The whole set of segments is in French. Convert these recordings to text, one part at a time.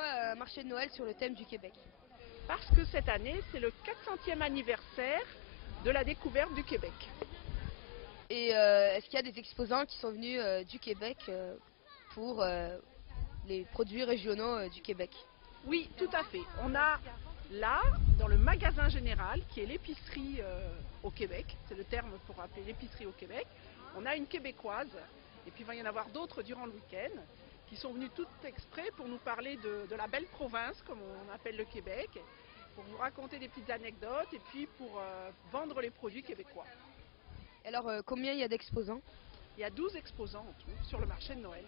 pourquoi un marché de Noël sur le thème du Québec? Parce que cette année, c'est le 400e anniversaire de la découverte du Québec. Et est-ce qu'il y a des exposants qui sont venus du Québec pour les produits régionaux du Québec? Oui, tout à fait. On a là, dans le magasin général, qui est l'épicerie au Québec, c'est le terme pour appeler l'épicerie au Québec, on a une québécoise, et puis il va y en avoir d'autres durant le week-end, qui sont venus tout exprès pour nous parler de la belle province, comme on appelle le Québec, pour vous raconter des petites anecdotes, et puis pour vendre les produits québécois. Alors, combien il y a d'exposants? Il y a 12 exposants en tout sur le marché de Noël.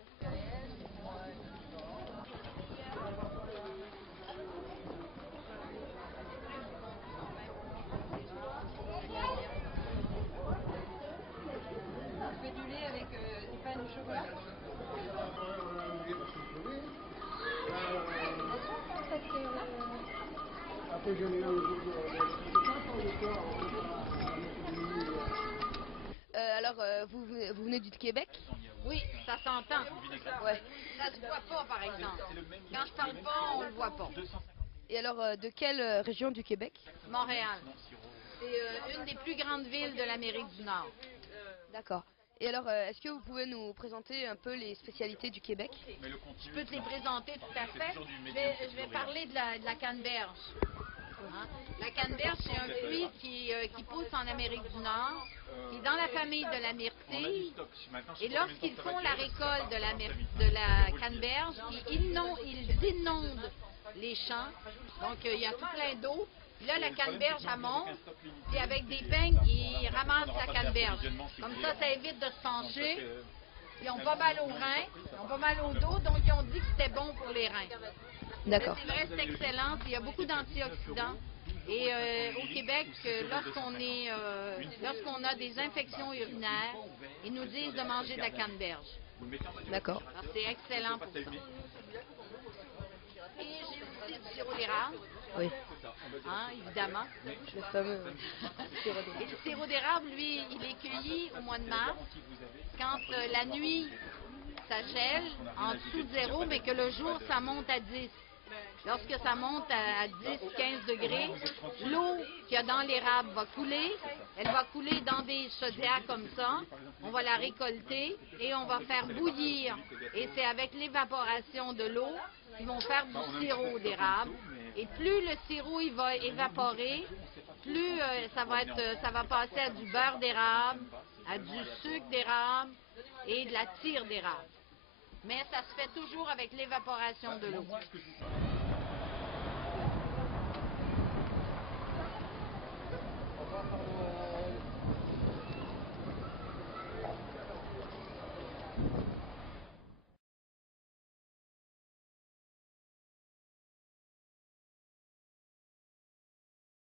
On fait du lait avec du pain au chocolat. Vous venez du Québec? Oui, ça s'entend. Ouais. Ça se voit pas, par exemple. Quand je parle pas, on le voit pas. Et alors, de quelle région du Québec? Montréal. C'est une des plus grandes villes de l'Amérique du Nord. D'accord. Et alors, est-ce que vous pouvez nous présenter un peu les spécialités du Québec? Je peux te les présenter tout à fait. Je vais parler de la canneberge. Hein? La canneberge, c'est un fruit qui pousse en Amérique du Nord, qui est dans la famille de la myrtille. Et lorsqu'ils font la récolte de la canneberge, ils inondent les champs. Donc, il y a tout plein d'eau. Puis là, la canneberge, elle monte. Puis avec des peignes, ils ramassent la canneberge. Comme ça évite de se pencher. Ils ont pas mal aux reins, ils ont pas mal au dos, donc ils ont dit que c'était bon pour les reins. D'accord. C'est vrai, c'est excellent. Il y a beaucoup d'antioxydants. Et au Québec, lorsqu'on a des infections urinaires, ils nous disent de manger de la canneberge. D'accord. Alors, c'est excellent pour ça. Et j'ai aussi du sirop d'érable. Oui. Hein, évidemment. Le fameux sirop Et d'érable. le sirop d'érable, lui, il est cueilli au mois de mars, quand la nuit, ça gèle en dessous de zéro, mais que le jour, ça monte à 10. Lorsque ça monte à 10-15 degrés, l'eau qu'il y a dans l'érable va couler. Elle va couler dans des chaudières comme ça. On va la récolter et on va faire bouillir. Et c'est avec l'évaporation de l'eau qu'ils vont faire du sirop d'érable. Et plus le sirop il va évaporer, plus ça va passer à du beurre d'érable, à du sucre d'érable et de la tire d'érable. Mais ça se fait toujours avec l'évaporation de l'eau.